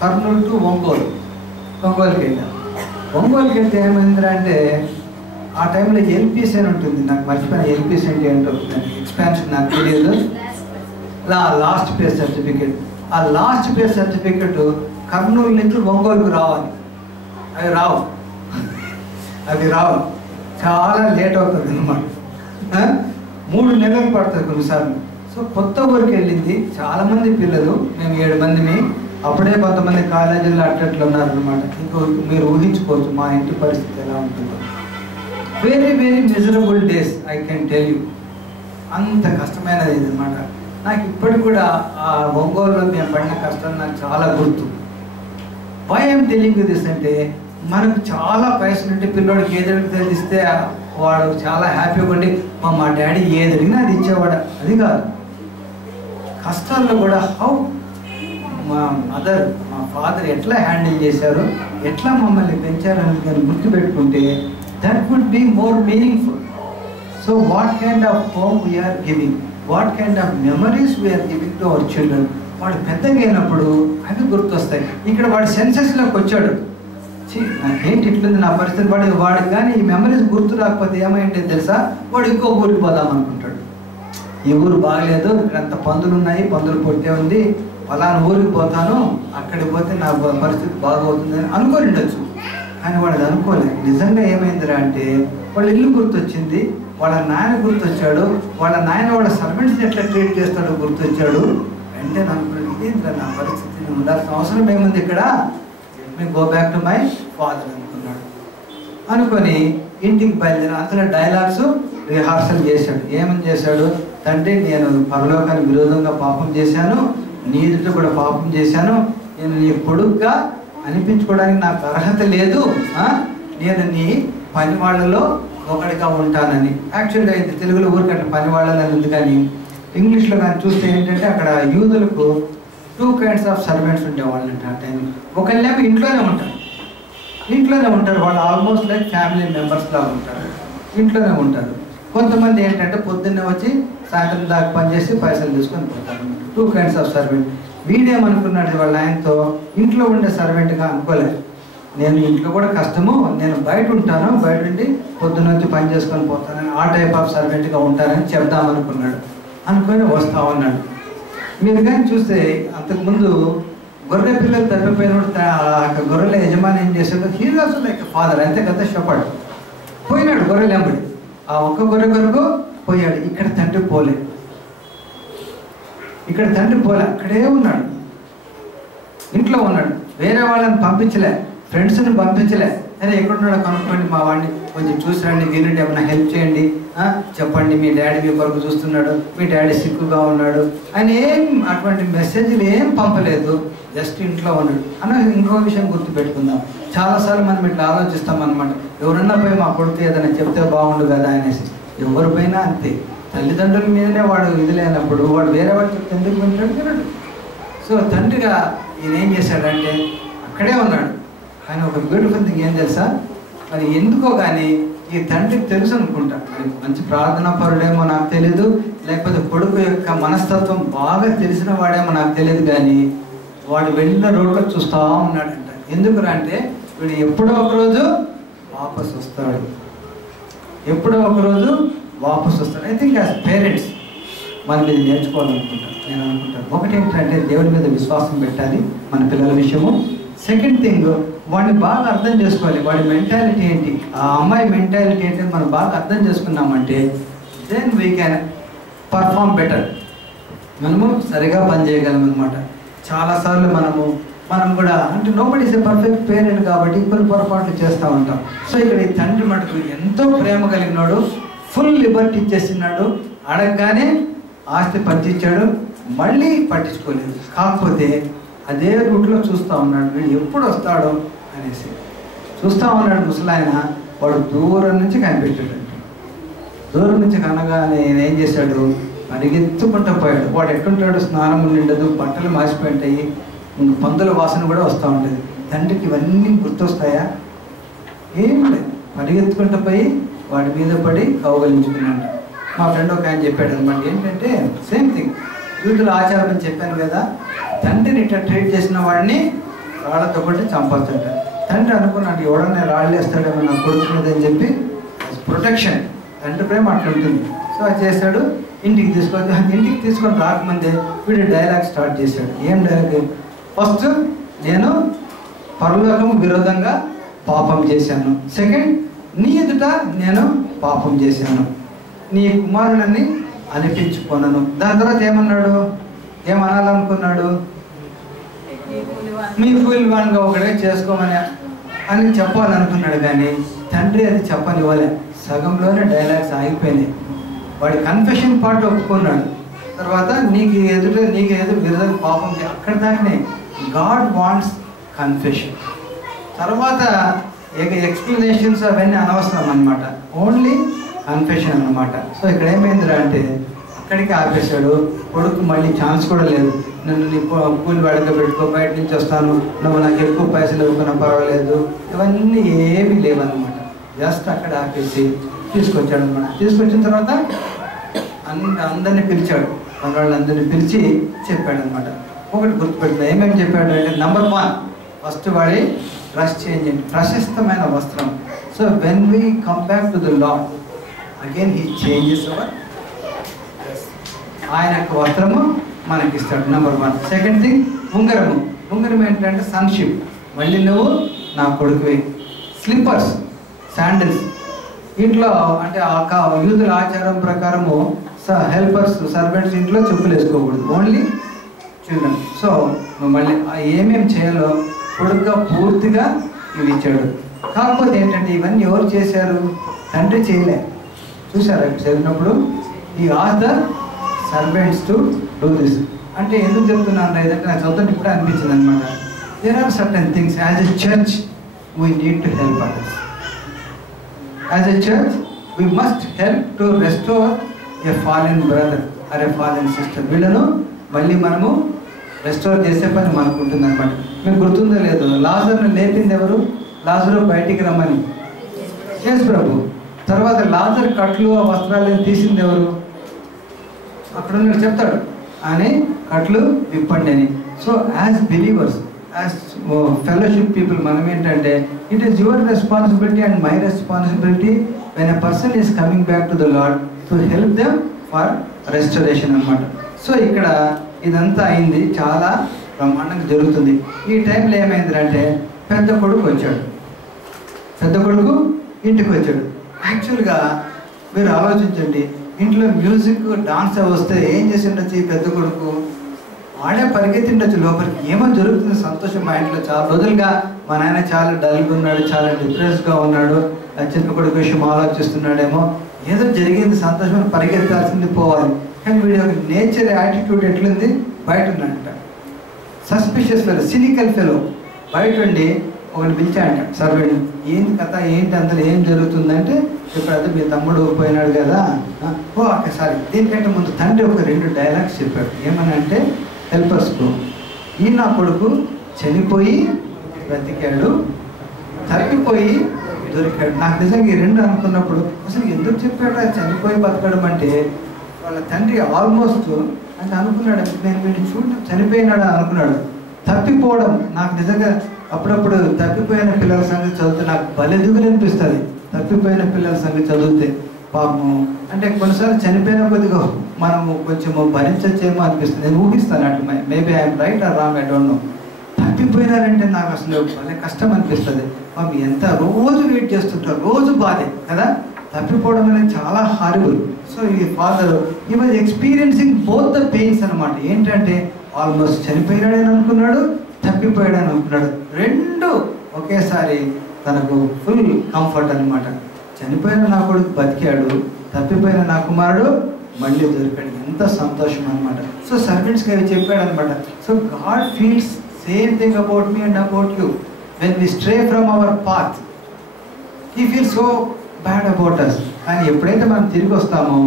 Kurnool to ఒంగోలుకి వెళ్ళాను. ఒంగోలుకి వెళ్తే ఏమైందిరా అంటే ఆ టైంలో ఎల్పీసీ అని ఉంటుంది, నాకు మర్చిపోయిన ఎల్పీసీ అంటే ఏంటో ఎక్స్పాన్షన్ నాకు తెలియదు. లాస్ట్ పే సర్టిఫికేట్, ఆ లాస్ట్ పే సర్టిఫికేట్ కర్నూలు నుంచి ఒంగోలుకు రావాలి. అవి రావు, చాలా లేట్ అవుతుంది అనమాట. 3 నెలలు పడుతుంది కొన్నిసార్లు. సో కొత్త ఊరికి వెళ్ళింది, చాలామంది పిల్లలు, మేము 7 మందిని. అప్పుడే కొంతమంది కాలేజీల్లో అట్టట్లు ఉన్నారనమాట. ఇంకో మీరు ఊహించుకోవచ్చు మా ఇంటి పరిస్థితి ఎలా ఉంటుందో. Very very miserable days, I can tell you. అంత కష్టమైనది ఇది అనమాట. నాకు ఇప్పటికి కూడా ఆ ఒంగోలులో మేము పడిన కష్టం నాకు చాలా గుర్తు. Why I'm telling you this అంటే, మనకు చాలా పైసలు ఉంటే పిల్లోడికి ఏది అడిగితే ఇస్తే వాడు చాలా హ్యాపీగా ఉండి మా డాడీ ఏది అడిగినా అది ఇచ్చేవాడు. అది కాదు, కష్టాల్లో కూడా హౌ మా మదర్, మా ఫాదర్ ఎట్లా హ్యాండిల్ చేశారు, ఎట్లా మమ్మల్ని పెంచారని కానీ గుర్తుపెట్టుకుంటే that would be more meaningful. So what kind of home we're giving, what kind of memories we're giving to our children. వాడు పెద్దగా అయినప్పుడు అవి గుర్తొస్తాయి. ఇక్కడ వాడు సెన్సెస్లోకి వచ్చాడు, నాకేంటి ఇట్లుంది నా పరిస్థితి, వాడికి కానీ ఈ మెమరీస్ గుర్తు రాకపోతే ఏమైంటే తెలుసా, వాడు ఇంకో ఊరికి పోదాం అనుకుంటాడు. ఈ ఊరు బాగలేదు, ఇక్కడంత పందులు ఉన్నాయి, పందులు పొట్టే ఉంది, ఫలానా ఊరికి పోతాను, అక్కడికి పోతే నా పరిస్థితి బాగవుతుందని అనుకొని ఉండొచ్చు. కానీ వాడు అనుకోలేదు. నిజంగా ఏమైందిరా అంటే, వాళ్ళ ఇల్లు గుర్తొచ్చింది, వాళ్ళ నాయన గుర్తొచ్చాడు, వాళ్ళ నాయన వాళ్ళ సర్వెంట్స్ని ఎట్లా ట్రీట్ చేస్తాడో గుర్తొచ్చాడు. వెంటనే అనుకున్నాడు, ఇదేంద్రా నా పరిస్థితిని ఉండాల్సిన అవసరం ఏముంది ఇక్కడ, go back to my father అనుకున్నాడు. అనుకొని ఇంటికి బయలుదేరి అంతలో డైలాగ్స్ రిహార్సల్ చేశాడు. ఏమని చేశాడు, తండ్రి నేను పరలోకానికి విరోధంగా పాపం చేశాను, నీ ఎదుట కూడా పాపం చేశాను, నేను నీ కొడుకుగా అనిపించుకోవడానికి నాకు అర్హత లేదు, నేను నీ పని వాళ్ళలో ఒకటిగా ఉంటానని. యాక్చువల్గా ఇది తెలుగులో ఊరికంటే పని వాళ్ళలో ఉంది, కానీ ఇంగ్లీష్లో కానీ చూస్తే ఏంటంటే అక్కడ యూదులకు 2 kinds ఆఫ్ సర్వెంట్స్ ఉండేవాళ్ళు అంటే ఆ టైం. ఒకళ్ళేమో ఇంట్లోనే ఉంటారు, వాళ్ళు ఆల్మోస్ట్ లైక్ ఫ్యామిలీ మెంబర్స్ లాగా ఉంటారు, ఇంట్లోనే ఉంటారు. కొంతమంది ఏంటంటే పొద్దున్నే వచ్చి సాయంత్రం దాకా పనిచేసి పైసలు తీసుకొని పోతారు. 2 kinds ఆఫ్ సర్వెంట్. వీడేమనుకున్నాడు వాళ్ళ ఆయనతో, ఇంట్లో ఉండే సర్వెంట్గా అనుకోలేదు, నేను ఇంట్లో కూడా కష్టము, నేను బయట ఉంటాను, బయట ఉండి పొద్దున్న వచ్చి పని చేసుకొని పోతానని, ఆ టైప్ ఆఫ్ సర్వెంట్గా ఉంటానని చెప్దామనుకున్నాడు. అనుకొని వస్తా ఉన్నాడు. మీరు కానీ చూస్తే అంతకుముందు గొర్రె పిల్లలు తప్పిపోయినప్పుడు గొర్రెల యజమాని ఏం చేశాడు, హీ ఆల్సో లైక్ ఫాదర్, అంతే కదా, షెపర్డ్. పోయినాడు గొర్రెలు వెంబడి, ఆ ఒక్క గొర్రె కొరకు పోయాడు. ఇక్కడ తండ్రి పోలే, అక్కడే ఉన్నాడు, ఇంట్లో ఉన్నాడు. వేరే వాళ్ళని పంపించలే, ఫ్రెండ్స్ని పంపించలే, అరే ఎక్కడున్నాడో కనుక్కోండి, మా వాడిని కొంచెం చూసిరండి, వీలుంటే ఏమన్నా హెల్ప్ చేయండి, చెప్పండి మీ డాడీ మీ కొరకు చూస్తున్నాడు, మీ డాడీ సిక్కుగా ఉన్నాడు అని ఏం అటువంటి మెసేజ్లు ఏం పంపలేదు, జస్ట్ ఇంట్లో ఉన్నాడు. ఇంకో విషయం గుర్తుపెట్టుకుందాం, చాలాసార్లు మనం ఇట్లా ఆలోచిస్తాం అనమాట, ఎవరన్నా పోయి మా కొడుకు ఏదైనా చెప్తే బాగుండు కదా అనేసి. ఎవరు పోయినా అంతే, తల్లిదండ్రుల మీదనే వాడు ఇది లేనప్పుడు వాడు వేరే వాడు చెప్తే ఎందుకు వింటాడు. సో తండ్రిగా ఈయన ఏం చేశాడంటే అక్కడే ఉన్నాడు. కానీ ఒక బ్యూటిఫుల్ థింగ్ ఏం తెలుసా, మరి ఎందుకో కానీ ఈ తండ్రికి తెలుసు అనుకుంటా, మరి మంచి ప్రార్థనా పరుడేమో నాకు తెలియదు, లేకపోతే కొడుకు యొక్క మనస్తత్వం బాగా తెలిసిన వాడేమో నాకు తెలియదు, కానీ వాడు వెళ్ళిన రోడ్లో చూస్తూ ఉన్నాడంట. ఎందుకురా అంటే వీడు ఎప్పుడో ఒకరోజు వాపసు వస్తాడు, ఐ థింక్ యాజ్ పేరెంట్స్ మనం ఇది నేర్చుకోవాలనుకుంటాను, నేను అనుకుంటాను. ఒకటి ఏంటంటే దేవుడి మీద విశ్వాసం పెట్టాలి మన పిల్లల విషయము. సెకండ్ థింగ్, వాడిని బాగా అర్థం చేసుకోవాలి, వాడి మెంటాలిటీ ఏంటి, ఆ అమ్మాయి మెంటాలిటీ ఏంటి మనం బాగా అర్థం చేసుకున్నామంటే then we can perform better, మనము సరిగా పనిచేయగలం అనమాట. చాలాసార్లు మనం కూడా అంటే nobody is a perfect parent కాబట్టి కొన్ని పొరపాట్లు చేస్తూ ఉంటాం. సో ఇక్కడ ఈ తండ్రి మటుకు ఎంతో ప్రేమ కలిగినాడు, ఫుల్ లిబర్టీ ఇచ్చేసినాడు, అడగగానే ఆస్తి పంచిచ్చాడు, మళ్ళీ పట్టించుకోలేదు. కాకపోతే అదే రూట్లో చూస్తూ ఉన్నాడు, వీడు ఎప్పుడు వస్తాడో అనేసి చూస్తూ ఉన్నాడు. ముసలాయన వాడు దూరం నుంచి కనిపెట్టాడు. దూరం నుంచి కనగానే ఏం చేశాడు, పరిగెత్తుకుంటూ పోయాడు. వాడు ఎట్టుంటాడు, స్నానం నిండదు, బట్టలు మాసిపోయింటాయి, పందుల వాసన కూడా వస్తూ ఉంటుంది. తండ్రికి ఇవన్నీ గుర్తొస్తాయా? ఏం లేదు. పరిగెత్తుకుంటూ పోయి వాడి మీద పడి కౌగలించుకున్నాడు. మా ఫ్రెండ్ ఒక ఆయన చెప్పాడు అనమాట, ఏంటంటే సేమ్ థింగ్, యూదుల ఆచారం అని చెప్పాను కదా, తండ్రిని ఇట్లా ట్రీట్ చేసిన వాడిని రాళ్లతో కొట్టి చంపొచ్చట. తండ్రి అనుకున్నాడు, ఎవడన్నా రాళ్ళు వేస్తాడేమో నా కొడుకు మీద అని చెప్పి ప్రొటెక్షన్, తండ్రి ప్రేమ అట్లుంటుంది. సో అది చేశాడు. ఇంటికి తీసుకొని రాకముందే వీడు డైలాగ్ స్టార్ట్ చేశాడు. ఏం డైలాగ్? ఫస్ట్, నేను పరలోకము విరోధంగా పాపం చేశాను. సెకండ్, నీ ఎదుట నేను పాపం చేశాను. నీ కుమారులని అనిపించుకొనను. దాని తర్వాత ఏమన్నాడు, ఏమనాలనుకున్నాడు? మీ ఫుల్ వన్గా ఒకటే చేసుకోమని అని చెప్పాలనుకున్నాడు. కానీ తండ్రి అది చెప్పనివ్వలే. సగంలోనే డైలాగ్స్ ఆగిపోయినాయి. వాడి కన్ఫెషన్ పార్ట్ ఒప్పుకున్నాడు. తర్వాత నీకు ఎదురు విరోధం పాపం అక్కడ దాకానే. God wants confession. తర్వాత ఎక్స్ప్లెనేషన్స్ అవన్నీ అనవసరం అనమాట. ఓన్లీ కన్ఫెషన్ అనమాట. సో ఇక్కడ ఏమైందిరా అంటే అక్కడికి ఆపేశాడు. కొడుకు మళ్ళీ ఛాన్స్ కూడా లేదు. నన్ను నీ కూలి వాడిగా పెట్టుకో, బయట నుంచి వస్తాను, నువ్వు నాకు ఎక్కువ పైసలు ఇవ్వకున్నా పర్వాలేదు, ఇవన్నీ ఏమీ లేవన్నమాట. జస్ట్ అక్కడ ఆపేసి తీసుకొచ్చాడు అనమాట. తీసుకొచ్చిన తర్వాత అందరినీ పిలిచాడు. మన వాళ్ళందరినీ పిలిచి చెప్పాడు అనమాట. ఒకటి గుర్తుపెట్టిన ఏమేమి చెప్పాడు అంటే, నెంబర్ 1 ఫస్ట్ వాడి డ్రెస్ చేంజ్ అండి, ప్రశస్తమైన వస్త్రం. So when we come back to the Lord again he changes our, ఆయన యొక్క వస్త్రము మనకి ఇస్తాడు. నెంబర్ 1. సెకండ్ థింగ్ ఉంగరము. ఉంగరం ఏంటంటే సన్షిప్, మళ్ళీ నువ్వు నా కొడుకువి. Slippers, sandals. ఇంట్లో అంటే యూదుల ఆచారం ప్రకారము హెల్పర్స్, సర్వెంట్స్ ఇంట్లో చెప్పులు వేసుకోకూడదు, ఓన్లీ చిల్డ్రన్. సో మళ్ళీ ఏమేమి చేయాలో కొడుకుగా పూర్తిగా ఇవి ఇచ్చాడు. కాకపోతే ఏంటంటే ఇవన్నీ ఎవరు చేశారు? తండ్రి చేయలే. చూసారా చదివినప్పుడు? ఈ author servants to do this అంటే ఎందుకు చెప్తున్నాను ఏదంటే నాకు చదువుతుంటే ఇప్పుడే అనిపించింది అనమాట. There are certain things as a church we need to help others. As a church we must help to restore a fallen brother or a fallen sister. వీళ్ళను మళ్ళీ మనము రెస్టోర్ చేసే పని మనకు ఉంటుంది అనమాట. మీకు గుర్తుందో లేదో, లాజర్ను లేపింది ఎవరు? లాజరు బయటికి రమ్మని యేసు ప్రభు. తర్వాత లాజర్ కట్లు ఆ వస్త్రాలను తీసింది ఎవరు? అక్కడ ఉన్నాడు చెప్తాడు, అని కట్లు విప్పండి అని. So as believers, as fellowship people మనం ఏంటంటే it is your responsibility and my responsibility when a person is coming back to the lord to help them for restoration అనమాట. సో ఇక్కడ ఇదంతా అయింది, చాలా బ్రహ్మాండంగా జరుగుతుంది. ఈ టైంలో ఏమైందంటే పెద్ద కొడుకు వచ్చాడు. పెద్ద కొడుకు ఇంటికి వచ్చాడు. యాక్చువల్గా మీరు ఆలోచించండి, ఇంట్లో మ్యూజిక్ డాన్స్ వస్తే ఏం చేసి ఉండొచ్చు ఈ పెద్ద కొడుకు? వాడే పరిగెత్తి ఉండొచ్చు లోపలికి. ఏమో జరుగుతుంది సంతోషం మా ఇంట్లో. చాలా రోజులుగా మా నాయన చాలా డల్గా ఉన్నాడు, చాలా డిప్రెస్గా ఉన్నాడు, చిన్న కొడుకు విషయం ఆలోచిస్తున్నాడేమో, ఏదో జరిగింది సంతోషం, పరిగెత్తాల్సింది పోవాలి. కానీ వీడి యొక్క నేచర్ యాటిట్యూడ్ ఎట్లుంది? బయట ఉన్నట్ట సస్పిషియస్ ఫెలో, సినికల్ ఫెలో. బయట ఉండి ఒకటి పిలిచాడంట సర్వేడు, ఏంటి కథ, ఏంటి అందులో ఏం జరుగుతుందంటే, ఇప్పుడైతే మీ తమ్ముడు పోయినాడు కదా. ఓ ఒకసారి దీనికంటే ముందు తండ్రి ఒక 2 డైలాగ్స్ చెప్పాడు. ఏమని అంటే, హెల్పర్స్కు, ఈ నా కొడుకు చనిపోయి బ్రతికాడు, తప్పిపోయి దొరికాడు. నాకు నిజంగా ఈ 2 అనుకున్నప్పుడు అసలు ఎందుకు చెప్పాడు చనిపోయి బతకడం అంటే, వాళ్ళ తండ్రి ఆల్మోస్ట్ అంటే అనుకున్నాడు, నేను వీడిని చనిపోయినాడా అనుకున్నాడు. తప్పిపోవడం నాకు నిజంగా అప్పుడప్పుడు తప్పిపోయిన పిల్లల సంగతి చదివితే నాకు బలెదుగులు అనిపిస్తుంది. తప్పిపోయిన పిల్లల సంగతి చదివితే పాపము అంటే కొన్నిసార్లు చనిపోయిన కొద్దిగా మనము కొంచెము భరించచ్చేమో అనిపిస్తుంది. నేను ఊహిస్తాను అటు, maybe I'm right or wrong, I don't know. తప్పిపోయినారంటే నాకు అసలు భలే కష్టం అనిపిస్తుంది. పాపం ఎంత రోజు వెయిట్ చేస్తుంటారు, రోజు బాధే కదా. తప్పిపోవడం అనేది చాలా హారిబుల్. సో ఈ ఫాదర్ ఈ was experiencing both the pains అనమాట. ఏంటంటే ఆల్మోస్ట్ చనిపోయినాడని అనుకున్నాడు, తప్పిపోయాడని అనుకున్నాడు. 2 ఒకేసారి తనకు ఫుల్ కంఫర్ట్ అనమాట. చనిపోయిన నా కొడుకు బతికాడు, తప్పిపోయిన నా కుమారుడు మళ్ళీ దొరికాడు. ఎంత సంతోషం అనమాట. సో సర్వెంట్స్కి అవి చెప్పాడు అనమాట. So God feels same thing about me and about you. When we stray from our path he feel so bad about us. కానీ ఎప్పుడైతే మనం తిరిగి వస్తామో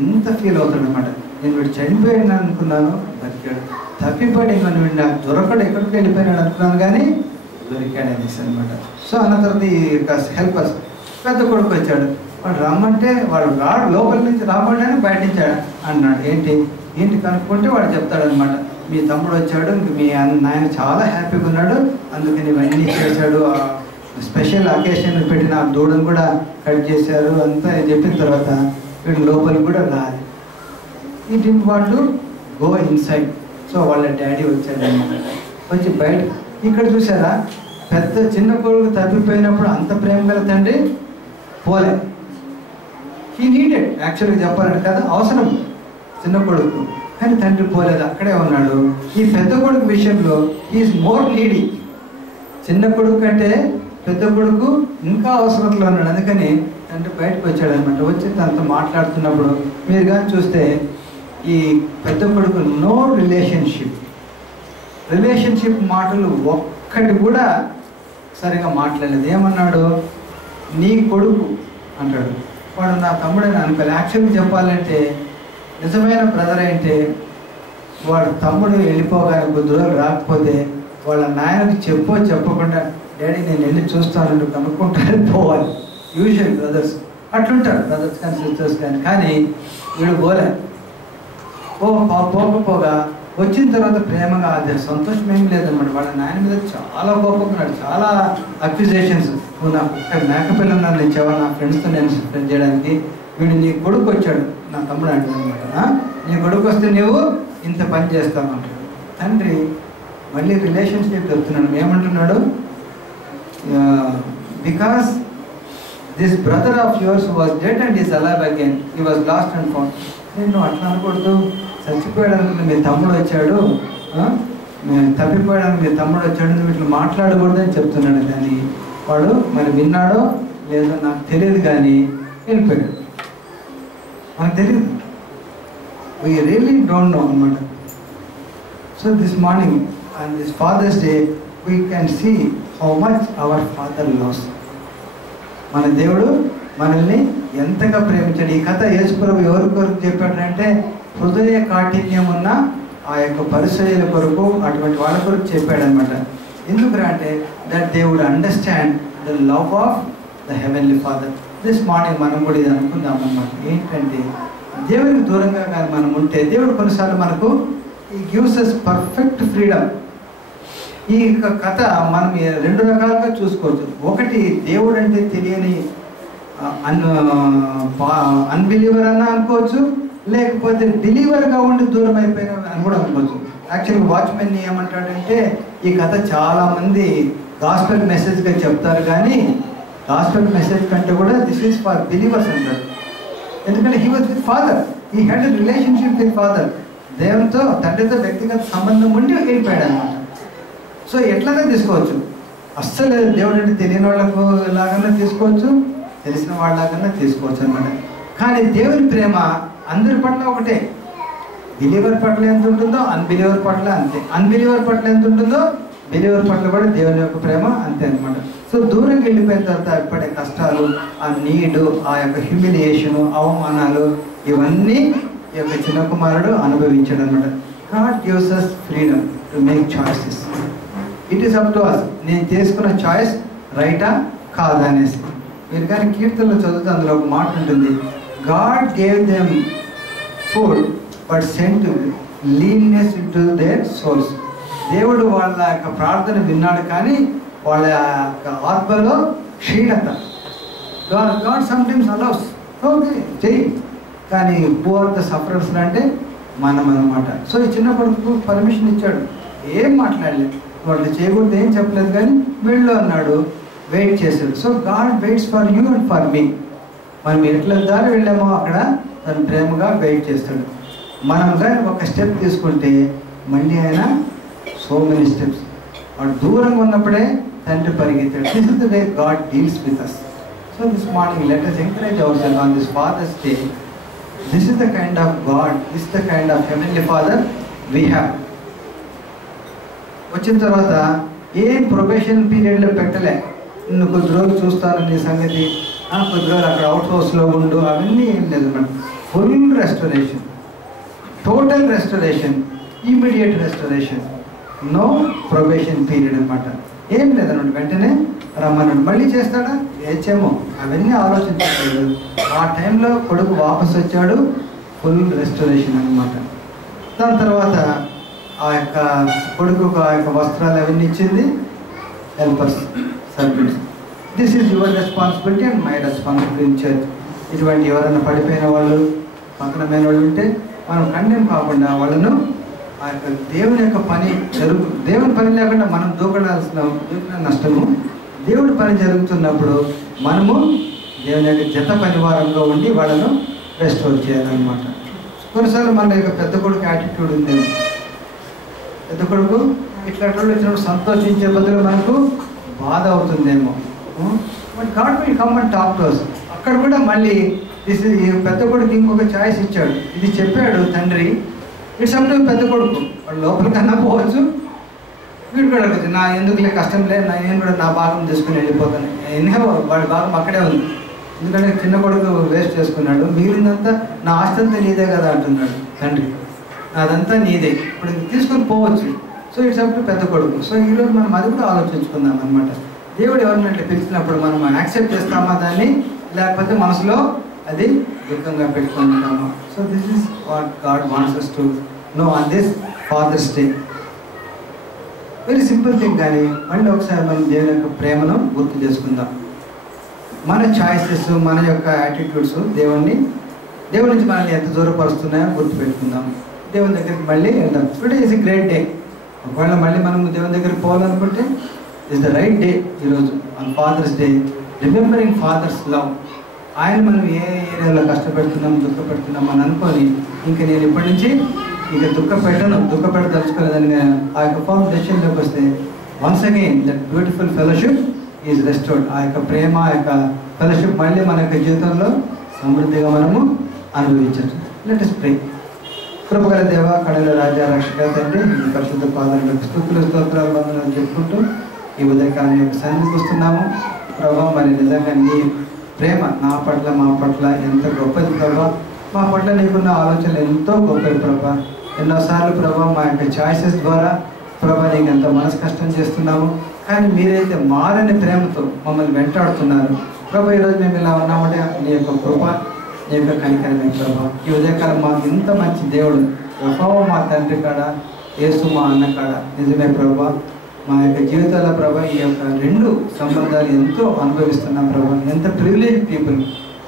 ఇంత ఫీల్ అవుతాడు అనమాట. నేను వీడు చనిపోయాడు అనుకున్నాను, బతికాడు. తప్పిపోయాడు, వీడు నాకు దొరకడు, ఎక్కడికి వెళ్ళిపోయినాడు అనుకున్నాను, కానీ దొరికాడు అనేసి అనమాట. సో అన్న తర్వాత ఈ హెల్పర్స్ పెద్ద కొడుకు వచ్చాడు. వాడు రమ్మంటే వాడు రాడు, లోపల నుంచి రాబడి అని బయటించాడు అన్నాడు. ఏంటి కనుక్కుంటే వాడు చెప్తాడనమాట, మీ తమ్ముడు వచ్చాడు, ఇంక మీ నాయన చాలా హ్యాపీగా ఉన్నాడు, అందుకని ఇవన్నీ చేశాడు, స్పెషల్ అకేషన్ పెట్టిన దూడను కూడా కట్ చేశారు అంతా చెప్పిన తర్వాత వీడు లోపలికి కూడా రాలి. He didn't want to go inside. So వాళ్ళ డాడీ వచ్చాడు అనమాట. వచ్చి బయట ఇక్కడ చూసారా, పెద్ద చిన్న కొడుకు తప్పిపోయినప్పుడు అంత ప్రేమ గల తండ్రి పోలే. హీ నీడెడ్, యాక్చువల్గా చెప్పాలంటే కదా, అవసరం. చిన్న కొడుకు, కానీ తండ్రి పోలేదు, అక్కడే ఉన్నాడు. ఈ పెద్ద కొడుకు విషయంలో ఈజ్ మోర్ నీడీ. చిన్న కొడుకు కంటే పెద్ద కొడుకు ఇంకా అవసరంలో ఉన్నాడు. అందుకని తండ్రి బయటకు వచ్చాడు అనమాట. వచ్చి తనతో మాట్లాడుతున్నప్పుడు మీరు కానీ చూస్తే ఈ పెద్ద కొడుకు నో రిలేషన్షిప్ మాటలు ఒక్కటి కూడా సరిగా మాట్లాడలేదు. ఏమన్నాడు? నీ కొడుకు అంటాడు. వాడు నా తమ్ముడని అనుకోలేదు. యాక్చువల్గా చెప్పాలంటే నిజమైన బ్రదర్ అంటే వాడు తమ్ముడు వెళ్ళిపోగానే కొద్ది రోజులు రాకపోతే వాళ్ళ నాయనకి చెప్పకుండా డాడీ నేను వెళ్ళి చూస్తాను కనుక్కుంటానని పోవాలి. యూజువల్ బ్రదర్స్ అట్లుంటారు, బ్రదర్స్ కానీ సిస్టర్స్ కానీ వీడు పోలే. పోకపోగా వచ్చిన తర్వాత ప్రేమగా అదే సంతోషం ఏం లేదన్నమాట. వాళ్ళ నాయన మీద చాలా కోపకున్నాడు, చాలా అక్యుజేషన్స్. నువ్వు నాకు మేకపిల్ల నన్ను ఇచ్చావా నా ఫ్రెండ్స్తో నేను స్పెండ్ చేయడానికి? వీడు నీ కొడుకు వచ్చాడు, నా తమ్ముడు అంటాడు అనమాట. నీ కొడుకు వస్తే నువ్వు ఇంత పని చేస్తావు అంటాడు. తండ్రి మళ్ళీ రిలేషన్షిప్ చెప్తున్నాడు. ఏమంటున్నాడు? Because this brother of yours was dead and is alive again, he was last and found. నేను అట్లా అనకూడదు, చచ్చిపోయాడానికి మీ తమ్ముడు వచ్చాడు, తప్పిపోయాడానికి మీ తమ్ముడు వచ్చాడు, నువ్వు ఇట్లా మాట్లాడకూడదని చెప్తున్నాడు. కానీ వాడు మరి విన్నాడో లేదో నాకు తెలియదు, కానీ వెళ్ళిపోయాడు. మనకు తెలియదు, వీ రియల్లీ డోంట్ నో అన్నమాట. So this morning and this father's day we can see how much our father loves. మన దేవుడు మనల్ని ఎంతగా ప్రేమించాడు. ఈ కథ యేసుప్రభు ఎవరి కొరకు చెప్పాడంటే హృదయ కాఠిన్యం ఉన్న ఆ యొక్క పరిచర్యల కొరకు, అటువంటి వాళ్ళ కొరకు చెప్పాడనమాట. ఎందుకురా అంటే that they would understand the love of the heavenly father. This morning మనం కూడా ఇది అనుకుందాం అన్నమాట. ఏంటంటే దేవునికి దూరంగా కానీ మనం ఉంటే దేవుడు కొన్నిసార్లు మనకు ఈ గివ్స్ అస్ పర్ఫెక్ట్ ఫ్రీడమ్. ఈ కథ మనం రెండు రకాలుగా చూసుకోవచ్చు. ఒకటి దేవుడు అంటే తెలియని అన్బిలీవర్ అన్న అనుకోవచ్చు, లేకపోతే బిలీవర్గా ఉండి దూరం అయిపోయిన అని కూడా అనుకోవచ్చు. యాక్చువల్గా వాచ్మెన్ ఏమంటాడంటే ఈ కథ చాలామంది గాస్పెల్ మెసేజ్గా చెప్తారు, కానీ గాస్పెల్ మెసేజ్ కంటే కూడా దిస్ ఈజ్ ఫర్ బిలీవర్స్ అంటాడు. ఎందుకంటే he was with father, he had a relationship with father. దేవునితో తండ్రితో వ్యక్తిగత సంబంధం ఉండి వెళ్ళిపోయాడు అనమాట. సో ఎట్లనే తీసుకోవచ్చు, అస్సలు దేవుడు అంటే తెలియని వాళ్ళకు లాగానే తీసుకోవచ్చు, తెలిసిన వాళ్ళలాగానే తీసుకోవచ్చు అనమాట. కానీ దేవుని ప్రేమ అందరి పట్ల ఒకటే. బిలీవర్ పట్ల ఎంత ఉంటుందో అన్బిలీవర్ పట్ల అంతే, అన్బిలీవర్ పట్ల ఎంత ఉంటుందో బిలీవర్ పట్ల కూడా దేవుని యొక్క ప్రేమ అంతే అనమాట. సో దూరంగా వెళ్ళిపోయిన తర్వాత పడే కష్టాలు, ఆ నీడు, ఆ యొక్క హ్యూమిలియేషను, అవమానాలు, ఇవన్నీ ఈ యొక్క చిన్న కుమారుడు అనుభవించాడు అనమాట. God gives us freedom to make choices. It is up to us. నేను చేసుకున్న చాయిస్ రైటా కాదా అనేసి. మీరు కానీ కీర్తనలో చదివితే అందులో ఒక మాట ఉంటుంది, God gave them food but sent leanness into their souls. దేవుడు వాళ్ళ యొక్క ప్రార్థన విన్నాడు, కానీ వాళ్ళ యొక్క ఆత్మలో క్షీణత. God some times allows, okay చెయ్యి, కానీ హూ ఆర్ ద సఫరర్స్ అంటే మనం అనమాట. సో ఈ చిన్న కొడుకు పర్మిషన్ ఇచ్చాడు, ఏం మాట్లాడలేదు, వాళ్ళు చేయకూడదు ఏం చెప్పలేదు, కానీ వీళ్ళు అన్నాడు, వెయిట్ చేశాడు. So God weights for you and for me. మనం ఎట్లా దారి వెళ్ళామో అక్కడ తను ప్రేమగా వెయిట్ చేస్తాడు. మనం కానీ ఒక స్టెప్ తీసుకుంటే మళ్ళీ ఆయన సో మెనీ స్టెప్స్. వాడు దూరంగా ఉన్నప్పుడే తండ్రి పరిగెత్తాడు. This is the way God deals with us. So this morning let us encourage ourselves on this Father's Day. This is the kind of God, this is the kind of Heavenly Father we have. వచ్చిన తర్వాత ఏం probation పీరియడ్లో పెట్టలే, నిన్ను కొద్ది రోజులు చూస్తాను నీ సంగతి, కొద్ది రోజులు అక్కడ అవుట్ హౌస్లో ఉండు, అవన్నీ ఏం లేదు madam. Full restoration, total restoration, immediate restoration, no probation period అనమాట. ఏం లేదన్నమాట, వెంటనే రమ్మన్నాడు. మళ్ళీ చేస్తాడా, ఏచేమో, అవన్నీ ఆలోచించలేదు. ఆ టైంలో కొడుకు వాపసు వచ్చాడు, ఫుల్ రెస్టరేషన్ అనమాట. దాని తర్వాత ఆ యొక్క కొడుకు ఆ యొక్క వస్త్రాలు అవన్నీ ఇచ్చింది, helpers, servants. This is your responsibility and my responsibility in church. ఇటువంటి ఎవరైనా పడిపోయిన వాళ్ళు, పక్కనమైన వాళ్ళు ఉంటే మనం కండెం కాకుండా వాళ్ళను ఆ యొక్క దేవుని యొక్క పని దేవుని పని లేకుండా మనం దూకిన నష్టము. దేవుడి పని జరుగుతున్నప్పుడు మనము దేవుని యొక్క జత పరివారంలో ఉండి వాళ్ళను రెస్టోర్ చేయాలన్నమాట. కొన్నిసార్లు మన యొక్క పెద్ద కొడుకు యాటిట్యూడ్ ఉందేమో. పెద్ద కొడుకు ఇట్లాంటి వాళ్ళు వచ్చినప్పుడు సంతోషించే బదులు మనకు బాధ అవుతుందేమో. But God will come and talk to us. అక్కడ కూడా మళ్ళీ ఈ పెద్ద కొడుకు ఇంకొక ఛాయిస్ ఇచ్చాడు. ఇది చెప్పాడు తండ్రి, ఇట్స్ అప్ టు పెద్ద కొడుకు. వాడు లోపలికన్నా పోవచ్చు, వీడు కూడా అడగచ్చు, నా ఎందుకులే కష్టం లేదు, నేను కూడా నా భాగం తీసుకుని వెళ్ళిపోతాను. ఎన్నో వాడి భాగం అక్కడే ఉంది. ఎందుకంటే చిన్న కొడుకు వేస్ట్ చేసుకున్నాడు, మిగిలిందంతా నా ఆస్తి అంతా నీదే కదా అంటున్నాడు తండ్రి. అదంతా నీదే, ఇప్పుడు తీసుకొని పోవచ్చు. సో ఇట్స్ అప్ టు పెద్ద కొడుకు. సో ఈరోజు మనం అది కూడా ఆలోచించుకుందాం అనమాట. దేవుడు ఎవరినంటే పిలిచినప్పుడు మనం యాక్సెప్ట్ చేస్తామా దాన్ని, లేకపోతే మనసులో అది దుఃఖంగా పెట్టుకుంటామా. So this is what God wants us to know on this Father's Day. Very simple thing. కానీ మళ్ళీ ఒకసారి మనం దేవుని యొక్క ప్రేమను గుర్తు చేసుకుందాం. మన చాయిసెస్, మన యొక్క యాటిట్యూడ్స్ దేవుడి నుంచి మనల్ని ఎంత దూరపరుస్తున్నాయో గుర్తుపెట్టుకుందాం. దేవుని దగ్గరికి మళ్ళీ వెళ్దాం. Today is a great day. ఒకవేళ మళ్ళీ మనం దేవుని దగ్గరికి పోవాలనుకుంటే ఇస్ ద రైట్ డే. ఈరోజు on father's day, remembering father's love. ఆయన మనం ఏ ఏరియాలో కష్టపెడుతున్నాం, దుఃఖపెడుతున్నాం అని అనుకొని ఇంకా నేను ఇప్పటి నుంచి ఇక దుఃఖపెట్టదలుచుకోలేదని ఆ యొక్క ఫామ్ డెసిషన్లోకి వస్తే once again that beautiful fellowship is restored. ఆ యొక్క ప్రేమ, ఆ యొక్క ఫెలోషిప్ మళ్ళీ మన యొక్క జీవితంలో సమృద్ధిగా మనము అనుభవించవచ్చు. Let us pray. కృపగల దేవ, కళల రాజా, రక్షక తండ్రి, ఈ పరిశుద్ధ పాదాలకు స్తుతులు, స్తోత్రాలు, వందనాలు చెప్పుకుంటూ ఈ ఉదయకాలం యొక్క సన్నిధికి వస్తున్నాము. ప్రభా, మరి నిజంగా నీ ప్రేమ నా పట్ల, మా పట్ల ఎంత గొప్పది ప్రభా. మా పట్ల నీకున్న ఆలోచనలు ఎంతో గొప్పవి ప్రభా. ఎన్నోసార్లు ప్రభా మా యొక్క చాయిసెస్ ద్వారా ప్రభా నీకు ఎంత మనసు కష్టం చేస్తున్నాము. కానీ మీరైతే మారని ప్రేమతో మమ్మల్ని వెంటాడుతున్నారు ప్రభా. ఈరోజు మేము ఇలా ఉన్నామంటే నీ యొక్క కృప, నీ యొక్క కనికరమే ప్రభా. ఈ ఉదయకాలం మాకు ఇంత మంచి దేవుడు యెహోవా మా తండ్రి కాడ, యేసు మా అన్న కాడ. నిజమే ప్రభా, మా యొక్క జీవితాల ప్రభా ఈ యొక్క రెండు సంబంధాలు ఎంతో అనుభవిస్తున్నాం ప్రభా. ఎంత ప్రివిలేజ్ పీపుల్.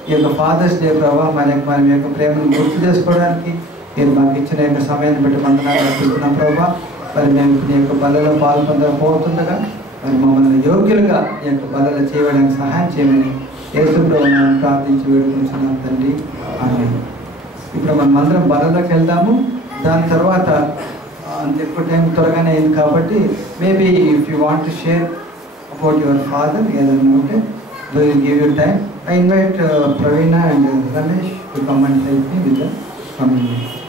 ఈ యొక్క ఫాదర్స్ డే ప్రభా మన యొక్క ప్రేమను గుర్తు చేసుకోవడానికి మీరు మాకు ఇచ్చిన యొక్క సమయాన్ని బట్టి వందనాలు అర్పిస్తున్నాం ప్రభా. మరి మేము నీ యొక్క బలలో పాల్పొందకపోతుండగా మరి మమ్మల్ని యోగ్యులుగా ఈ యొక్క బలలో చేయడానికి సహాయం చేయమని యేసు ప్రభువును ప్రార్థించి వేడుకుంటున్నాం తండ్రి. ఆమేన్. ఇప్పుడు మనం అందరం బలలోకి వెళ్దాము. దాని తర్వాత అంత ఎక్కువ టైం త్వరగానే అయింది కాబట్టి maybe if you want to share about your father ఏదైనా ఉంటే we will give you time. I invite Praveena and Ramesh to come and help me with the communion.